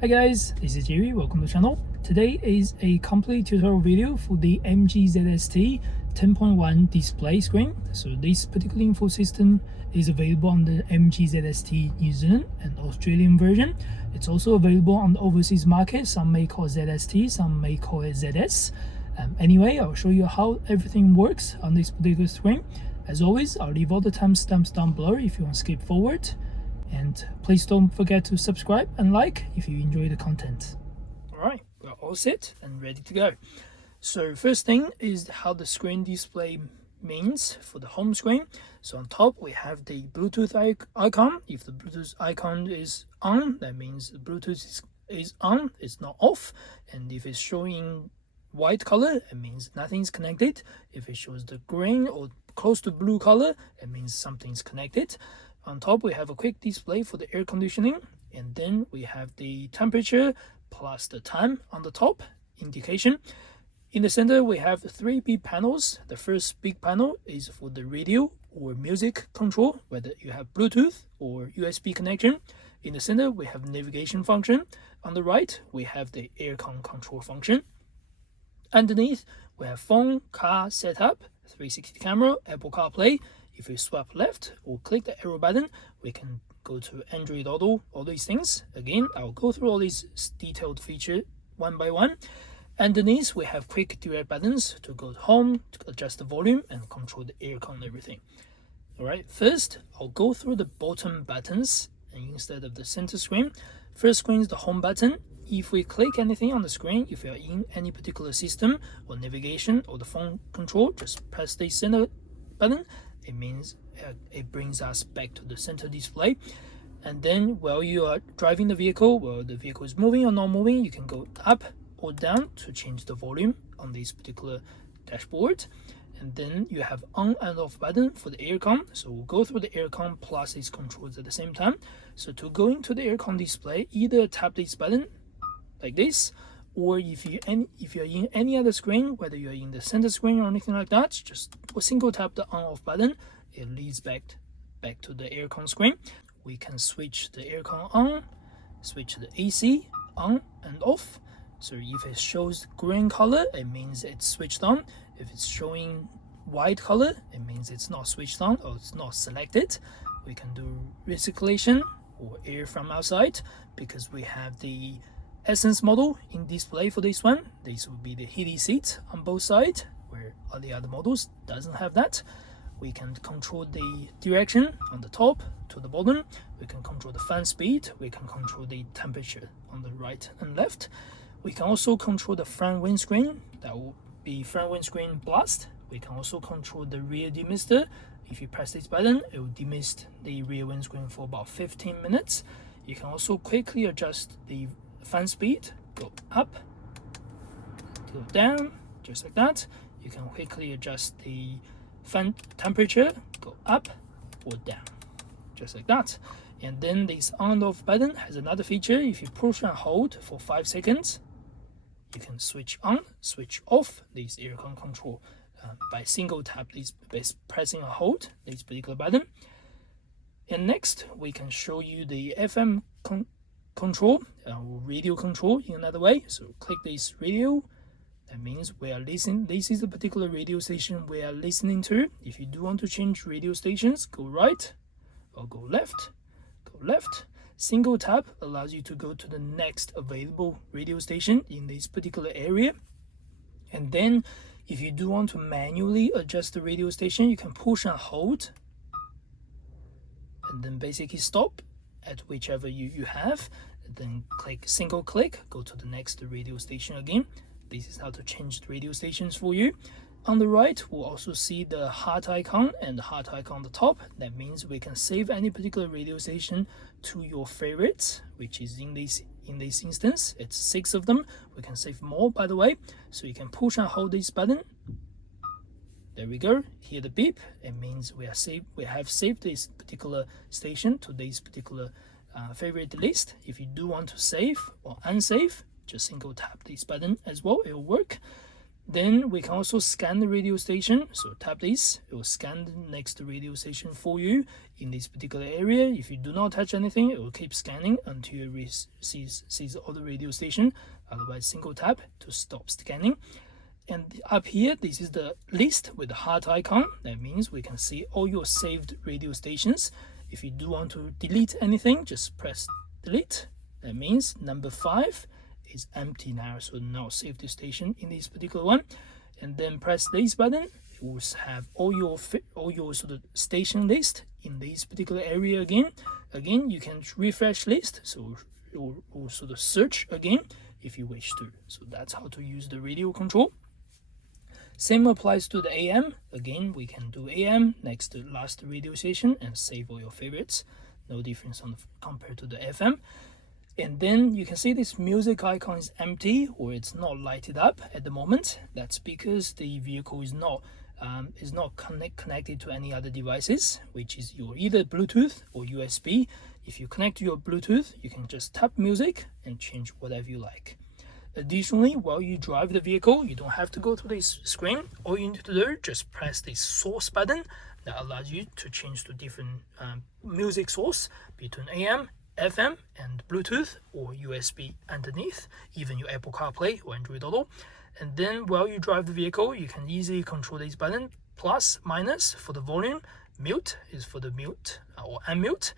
Hi guys, this is Jerry, welcome to the channel. Today is a complete tutorial video for the MG ZST 10.1 display screen. So this particular info system is available on the MG ZST New Zealand and Australian version. It's also available on the overseas market. Some may call it ZST, some may call it ZS. Anyway, I'll show you how everything works on this particular screen. As always, I'll leave all the timestamps down below if you want to skip forward. And please don't forget to subscribe and like if you enjoy the content. Alright, we're all set and ready to go. So first thing is how the screen display means for the home screen. So on top we have the Bluetooth icon. If the Bluetooth icon is on, that means the Bluetooth is on, it's not off. And if it's showing white color, it means nothing's connected. If it shows the green or close to blue color, it means something's connected. On top we have a quick display for the air conditioning, and then we have the temperature plus the time on the top indication. In the center we have 3 big panels. The first big panel is for the radio or music control, whether you have Bluetooth or USB connection. In the center we have navigation function. On the right we have the aircon control function. Underneath we have phone, car setup, 360 camera, Apple CarPlay. If we swipe left or click the arrow button, we can go to Android Auto, all these things. Again, I'll go through all these detailed features one by one. Underneath, we have quick direct buttons to go to home, to adjust the volume and control the aircon and everything. Alright, first, I'll go through the bottom buttons instead of the center screen. First screen is the home button. If we click anything on the screen, if you are in any particular system or navigation or the phone control, just press the center button. It means it brings us back to the center display. And then while you are driving the vehicle, while the vehicle is moving or not moving, you can go up or down to change the volume on this particular dashboard. And then you have on and off button for the aircon. So we'll go through the aircon plus these controls at the same time. So to go into the aircon display, either tap this button like this, or if you're in any other screen, whether you're in the center screen or anything like that, just a single tap the on-off button, it leads back to the aircon screen. We can switch the aircon on, switch the AC on and off. So if it shows green color, it means it's switched on. If it's showing white color, it means it's not switched on or it's not selected. We can do recirculation or air from outside because we have the Essence model in display for this one. This will be the heated seats on both sides, where all the other models doesn't have that. We can control the direction on the top to the bottom. We can control the fan speed. We can control the temperature on the right and left. We can also control the front windscreen. That will be front windscreen blast. We can also control the rear demister. If you press this button, it will demist the rear windscreen for about 15 minutes. You can also quickly adjust the fan speed, go up, go down, just like that. You can quickly adjust the fan temperature, go up or down, just like that. And then this on and off button has another feature. If you push and hold for 5 seconds, you can switch on, switch off this aircon control by single tap this, by pressing and hold this particular button. And next, we can show you the FM control, radio control in another way. So click this radio. That means we are listening. This is the particular radio station we are listening to. If you do want to change radio stations, go right or go left. Go left. Single tap allows you to go to the next available radio station in this particular area. And then if you do want to manually adjust the radio station, you can push and hold and then basically stop at whichever you have, and then single click, go to the next radio station again. This is how to change the radio stations for you. On the right, we'll also see the heart icon and the heart icon on the top. That means we can save any particular radio station to your favorites, which is in this instance, it's 6 of them. We can save more, by the way. So you can push and hold this button. There we go. Hear the beep. It means we have saved this particular station to this particular favorite list. If you do want to save or unsave, just single tap this button as well. It will work. Then we can also scan the radio station. So tap this, it will scan the next radio station for you in this particular area. If you do not touch anything, it will keep scanning until it sees all the radio station. Otherwise, single tap to stop scanning. And up here, this is the list with the heart icon. That means we can see all your saved radio stations. If you do want to delete anything, just press delete. That means number 5 is empty now, so now save the station in this particular one, and then press this button. It will have all your sort of station list in this particular area again. You can refresh list, so it will sort of search again if you wish to. So that's how to use the radio control. Same applies to the AM. Again, we can do AM next to last radio station and save all your favorites. No difference compared to the FM. And then you can see this music icon is empty, or it's not lighted up at the moment. That's because the vehicle is not connected to any other devices, which is your either Bluetooth or USB. If you connect to your Bluetooth, you can just tap music and change whatever you like. Additionally, while you drive the vehicle, you don't have to go to this screen. All you need to do, just press this source button that allows you to change to different music source between AM, FM and Bluetooth or USB underneath, even your Apple CarPlay or Android Auto. And then while you drive the vehicle, you can easily control this button, plus, minus for the volume, mute is for the mute or unmute,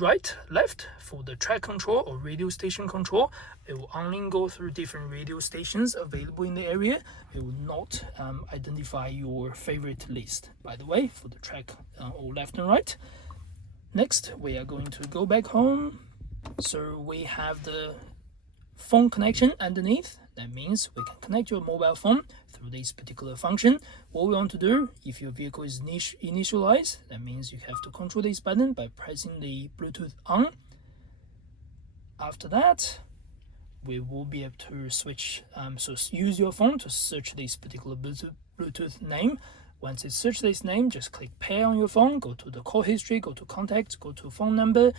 right, left for the track control or radio station control. It will only go through different radio stations available in the area. It will not identify your favorite list, by the way, for the track or left and right. Next, we are going to go back home. So we have the phone connection underneath. That means we can connect your mobile phone through this particular function. What we want to do, if your vehicle is initialized, that means you have to control this button by pressing the Bluetooth on. After that, we will be able to switch, so use your phone to search this particular Bluetooth name. Once it searches this name, just click pair on your phone, go to the call history, go to contacts, go to phone number.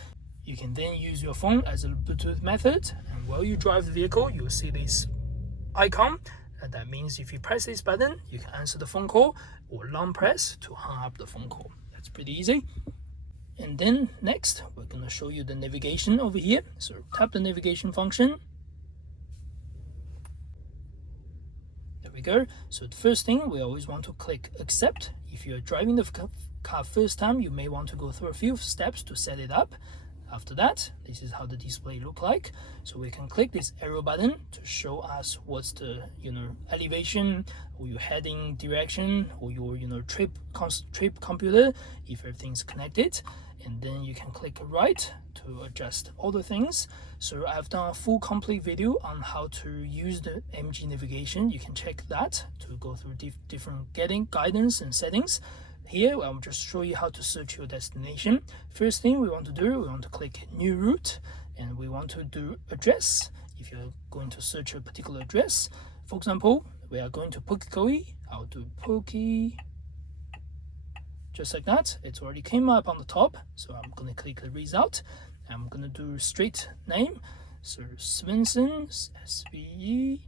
You can then use your phone as a Bluetooth method, and while you drive the vehicle, you'll see this icon, and that means if you press this button, you can answer the phone call or long press to hang up the phone call. That's pretty easy. And then next, we're going to show you the navigation over here. So tap the navigation function. We go. So the first thing, we always want to click accept. If you're driving the car first time, you may want to go through a few steps to set it up. After that, this is how the display look like. So we can click this arrow button to show us what's the elevation or your heading direction or your trip computer if everything's connected. And then you can click right to adjust all the things. So I've done a full complete video on how to use the MG navigation. You can check that to go through different guidance and settings. Here I'll just show you how to search your destination. First thing we want to do, we want to click new route, and we want to do address. If you're going to search a particular address, for example, we are going to Pukekohe, I'll do Puke. Just like that, it's already came up on the top. So I'm going to click the result. I'm going to do street name. So Svensson, SVE.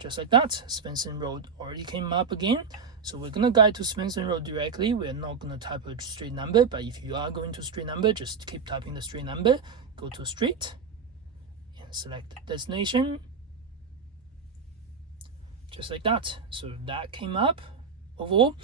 Just like that, Svensson Road already came up again. So we're going to guide to Svensson Road directly. We're not going to type a street number, but if you are going to street number, just keep typing the street number. Go to street and select destination. Just like that. So that came up overall.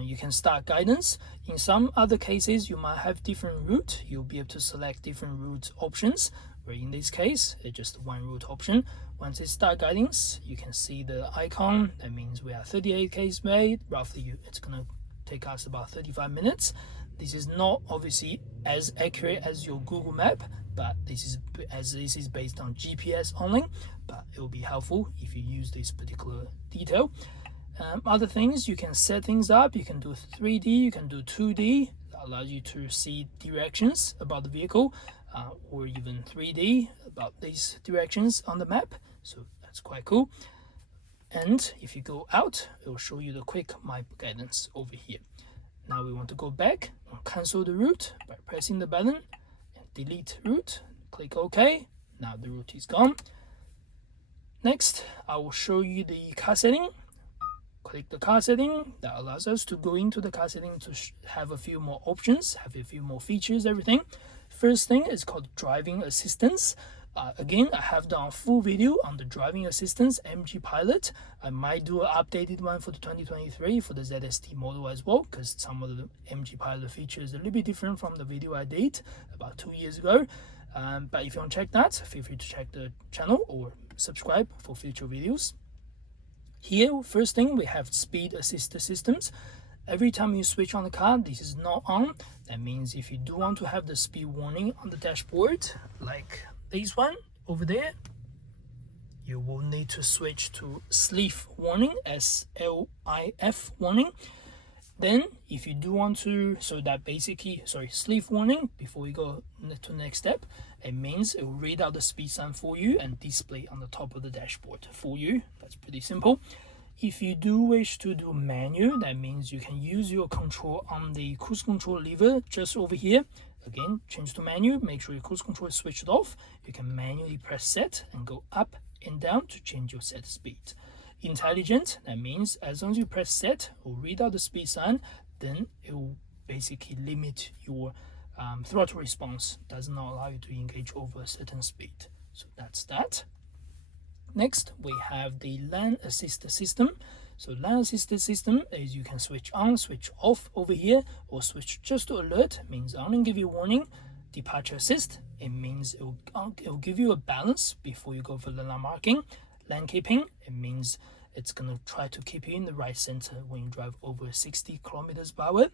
You can start guidance. In some other cases, you might have different route. You'll be able to select different route options, where in this case, it's just one route option. Once it start guidance, you can see the icon. That means we are 38 km made. Roughly, it's going to take us about 35 minutes. This is not obviously as accurate as your Google Map, but this is based on GPS only, but it will be helpful if you use this particular detail. Other things, you can set things up. You can do 3D, you can do 2D. That allows you to see directions about the vehicle, or even 3D about these directions on the map. So that's quite cool. And if you go out, it will show you the quick map guidance over here. Now we want to go back and cancel the route by pressing the button and delete route. Click OK. Now the route is gone. Next, I will show you the car setting. Click the car setting. That allows us to go into the car setting to have a few more options, have a few more features, everything. First thing is called driving assistance. Again, I have done a full video on the driving assistance MG Pilot. I might do an updated one for the 2023 for the ZST model as well, because some of the MG Pilot features are a little bit different from the video I did about 2 years ago. But if you want to check that, feel free to check the channel or subscribe for future videos. Here, first thing, we have speed assist systems. Every time you switch on the car, this is not on. That means if you do want to have the speed warning on the dashboard, like this one over there, you will need to switch to SLIF warning, SLIF warning. Then if you do want to, so that basically, SLIF warning, before we go to the next step, it means it will read out the speed sign for you and display on the top of the dashboard for you. That's pretty simple. If you do wish to do manual, that means you can use your control on the cruise control lever just over here. Again, change to manual, make sure your cruise control is switched off. You can manually press set and go up and down to change your set speed. Intelligent, that means as long as you press set or read out the speed sign, then it will basically limit your throttle response. Does not allow you to engage over a certain speed. So that's that. Next, we have the lane assist system. So lane assist system is you can switch on, switch off over here, or switch just to alert, means only give you warning. Departure assist, it means it will give you a balance before you go for the lane marking. Lane keeping, it means it's going to try to keep you in the right center when you drive over 60 kilometers per hour.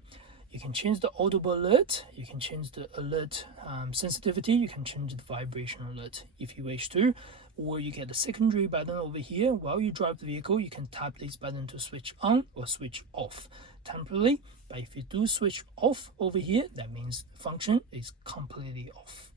You can change the audible alert, you can change the alert sensitivity, you can change the vibration alert if you wish to, or you get a secondary button over here. While you drive the vehicle, you can tap this button to switch on or switch off temporarily. But if you do switch off over here, that means the function is completely off.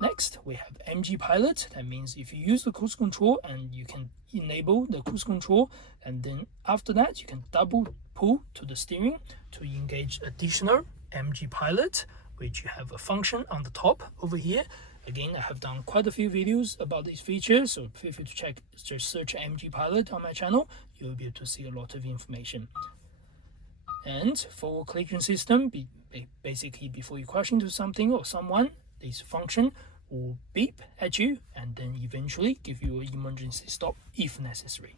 Next, we have MG Pilot. That means if you use the cruise control, and you can enable the cruise control, and then after that you can double pull to the steering to engage additional MG Pilot, which you have a function on the top over here. Again, I have done quite a few videos about these features, so feel free to check, just search MG Pilot on my channel. You'll be able to see a lot of information. And forward collision system, basically before you crash into something or someone, this function will beep at you and then eventually give you an emergency stop if necessary.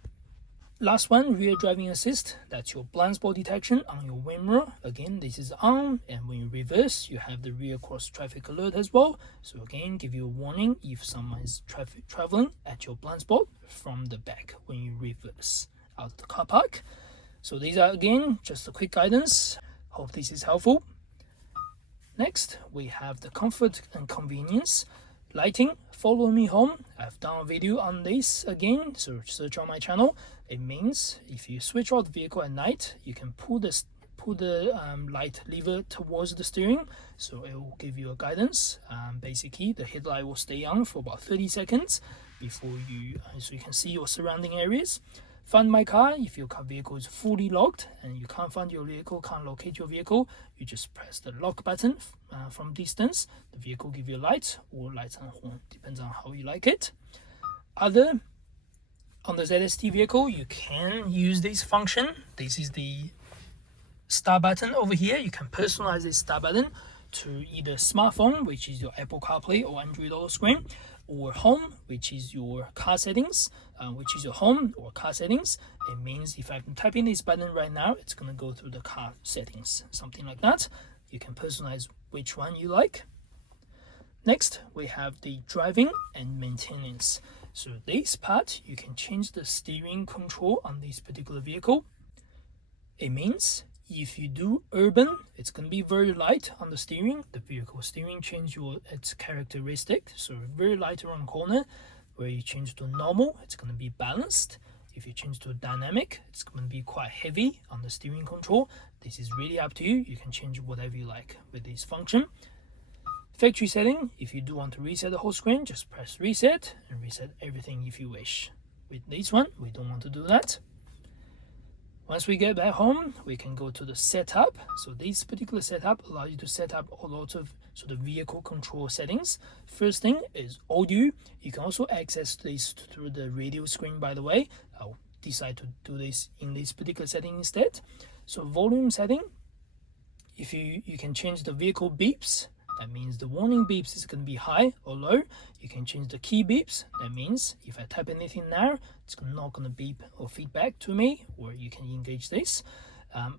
Last one, rear driving assist. That's your blind spot detection on your wind mirror. Again, this is on, and when you reverse, you have the rear cross traffic alert as well. So again, give you a warning if someone is traveling at your blind spot from the back when you reverse out the car park. So these are, again, just a quick guidance. Hope this is helpful. Next, we have the comfort and convenience. Lighting, follow me home. I've done a video on this again, so search on my channel. It means if you switch out the vehicle at night, you can pull the light lever towards the steering, so it will give you a guidance. Basically, the headlight will stay on for about 30 seconds before so you can see your surrounding areas. Find my car, if your vehicle is fully locked and you can't find your vehicle, can't locate your vehicle, you just press the lock button from distance. The vehicle will give you a light or lights and horn, depends on how you like it. On the ZST vehicle, you can use this function. This is the start button over here. You can personalize this start button to either smartphone, which is your Apple CarPlay or Android Auto screen, or home, which is your car settings, which is your home or car settings. It means if I can type in this button right now, it's going to go through the car settings, something like that. You can personalize which one you like. Next, we have the driving and maintenance. So this part, you can change the steering control on this particular vehicle. It means if you do urban, it's going to be very light on the steering. The vehicle steering change its characteristic, so very light around corner. Where you change to normal, it's going to be balanced. If you change to dynamic, it's going to be quite heavy on the steering control. This is really up to you. You can change whatever you like with this function. Factory setting, if you do want to reset the whole screen, just press reset and reset everything if you wish. With this one, we don't want to do that. Once we get back home, we can go to the setup. So this particular setup allows you to set up a lot of sort of vehicle control settings. First thing is audio. You can also access this through the radio screen, by the way. I'll decide to do this in this particular setting instead. So volume setting, if you can change the vehicle beeps. That means the warning beeps is going to be high or low. You can change the key beeps. That means if I type anything now, it's not going to beep or feedback to me, or you can engage this.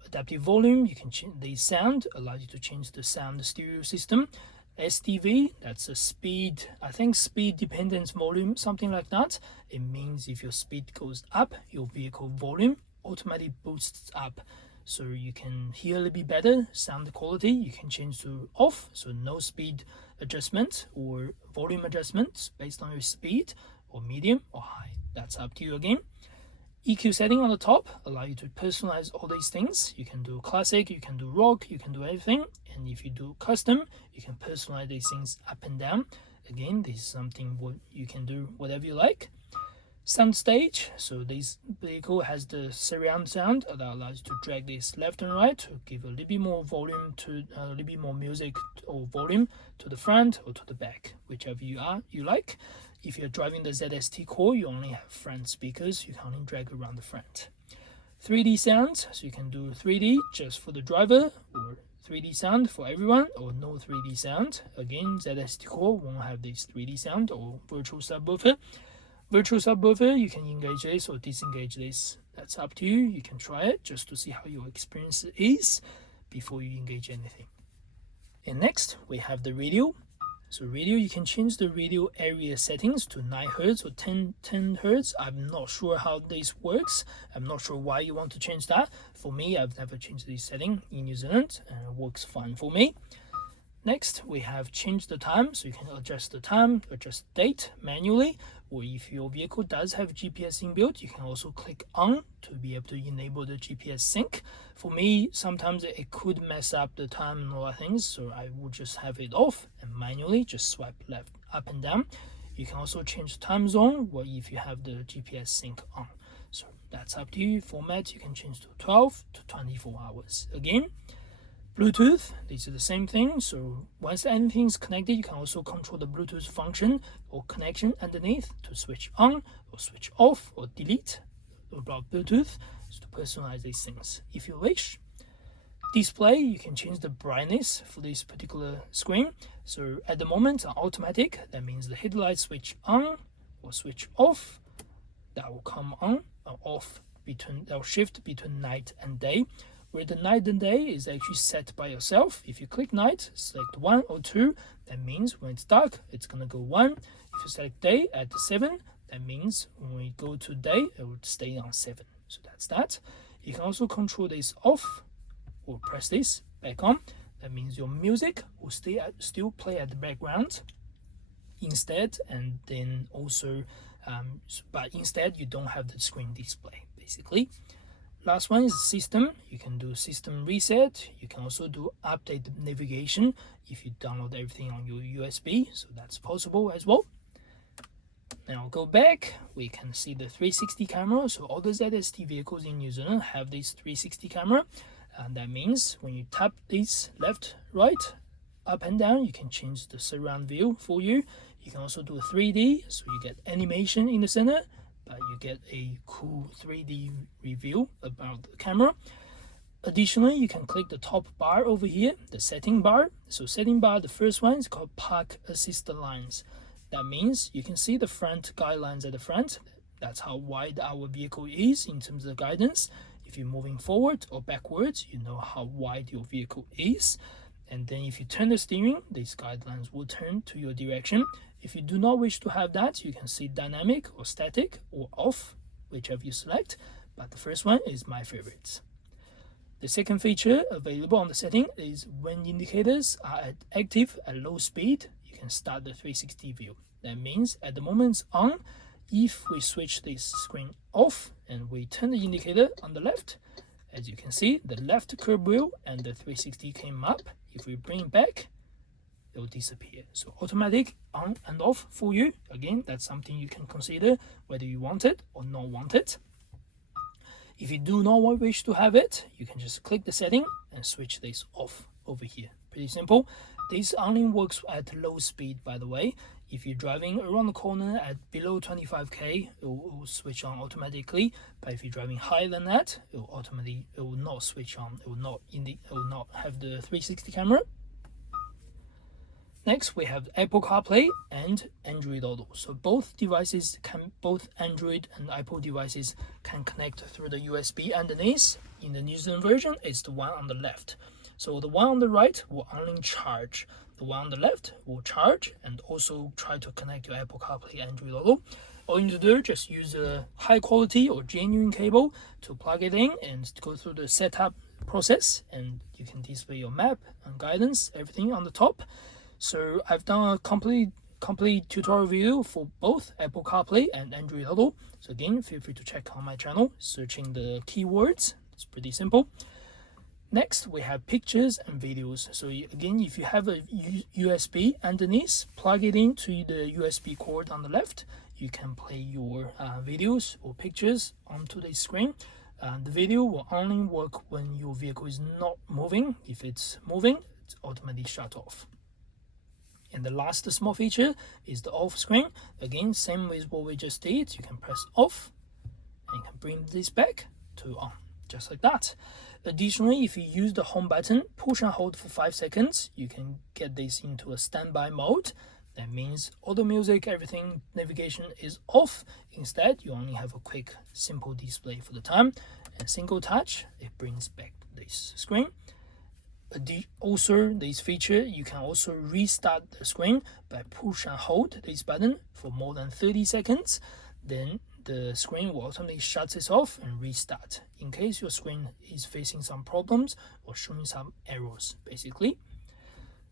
Adaptive volume, you can change the sound, allows you to change the sound stereo system. SDV, that's a speed, I think speed dependent volume, something like that. It means if your speed goes up, your vehicle volume automatically boosts up. So you can hear a little bit better sound quality. You can change to off, so no speed adjustment or volume adjustments based on your speed, or medium or high. That's up to you again. EQ setting on the top allow you to personalize all these things. You can do classic, you can do rock, you can do everything. And if you do custom, you can personalize these things up and down. Again, this is something what you can do whatever you like. Sound stage, so this vehicle has the surround sound that allows you to drag this left and right to give a little bit more volume to a little bit more music or volume to the front or to the back, whichever you like. If you're driving the ZST Core, you only have front speakers, you can only drag around the front. 3D sounds, so you can do 3D just for the driver, or 3D sound for everyone, or no 3D sound. Again, ZST Core won't have this 3D sound or virtual subwoofer. Virtual subwoofer, you can engage this or disengage this. That's up to you. You can try it just to see how your experience is before you engage anything. And next, we have the radio. So radio, you can change the radio area settings to 9 Hz or 10 Hz. I'm not sure how this works. I'm not sure why you want to change that. For me, I've never changed this setting in New Zealand, and it works fine for me. Next, we have changed the time, so you can adjust the time, adjust date manually, or if your vehicle does have GPS inbuilt, you can also click on to be able to enable the GPS sync. For me, sometimes it could mess up the time and all that things, so I would just have it off and manually just swipe left, up and down. You can also change the time zone, or if you have the GPS sync on. So that's up to you. Format, you can change to 12 to 24 hours. Again, Bluetooth, these are the same thing. So once anything's connected, you can also control the Bluetooth function or connection underneath to switch on or switch off or delete about Bluetooth, so to personalize these things if you wish. Display, you can change the brightness for this particular screen. So at the moment, automatic, that means the headlight switch on or switch off, that will come on or off between, that will shift between night and day. Where the night and day is actually set by yourself. If you click night, select 1 or 2, that means when it's dark, it's gonna go 1. If you select day at 7, that means when we go to day, it will stay on 7. So that's that. You can also control this off or press this back on. That means your music will still play at the background instead, and then also, but instead you don't have the screen display basically. Last one is system. You can do system reset. You can also do update navigation if you download everything on your USB, so that's possible as well. Now go back, we can see the 360 camera. So all the ZST vehicles in New Zealand have this 360 camera, and that means when you tap this left, right, up and down, you can change the surround view for you. You can also do a 3D, so you get animation in the center, but you get a cool 3D review about the camera. Additionally, you can click the top bar over here, the setting bar. So setting bar, the first one is called Park Assist Lines. That means you can see the front guidelines at the front. That's how wide our vehicle is in terms of guidance. If you're moving forward or backwards, you know how wide your vehicle is. And then if you turn the steering, these guidelines will turn to your direction. If you do not wish to have that, you can see dynamic or static or off, whichever you select. But the first one is my favorites. The second feature available on the setting is when indicators are active at low speed, you can start the 360 view. That means at the moment it's on. If we switch this screen off and we turn the indicator on the left, as you can see, the left curb wheel and the 360 came up. If we bring it back, it will disappear. So automatic on and off for you. Again, that's something you can consider whether you want it or not want it. If you do not wish to have it, you can just click the setting and switch this off over here. Pretty simple. This only works at low speed, by the way. If you're driving around the corner at below 25k, it will switch on automatically. But if you're driving higher than that, it will not switch on. It will not have the 360 camera. Next, we have Apple CarPlay and Android Auto. So both Android and Apple devices can connect through the USB underneath. In the New Zealand version, it's the one on the left. So the one on the right will only charge. The one on the left will charge and also try to connect your Apple CarPlay Android Auto. All you need to do, just use a high quality or genuine cable to plug it in and go through the setup process, and you can display your map and guidance, everything on the top. So I've done a complete tutorial video for both Apple CarPlay and Android Auto. So again, feel free to check on my channel, searching the keywords. It's pretty simple. Next, we have pictures and videos. So again, if you have a USB underneath, plug it into the USB cord on the left. You can play your videos or pictures onto the screen. The video will only work when your vehicle is not moving. If it's moving, it's automatically shut off. And the last small feature is the off screen. Again, same with what we just did. You can press off and you can bring this back to on, just like that. Additionally, if you use the home button, push and hold for 5 seconds, you can get this into a standby mode. That means all the music, everything, navigation is off. Instead, you only have a quick, simple display for the time. And single touch, it brings back this screen. Also, this feature, you can also restart the screen by push and hold this button for more than 30 seconds. Then the screen will automatically shut it off and restart in case your screen is facing some problems or showing some errors, basically.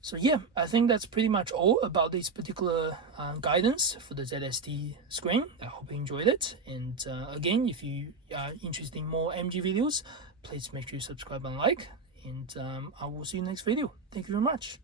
So yeah, I think that's pretty much all about this particular guidance for the ZST screen. I hope you enjoyed it. And again, if you are interested in more MG videos, please make sure you subscribe and like. And I will see you next video. Thank you very much.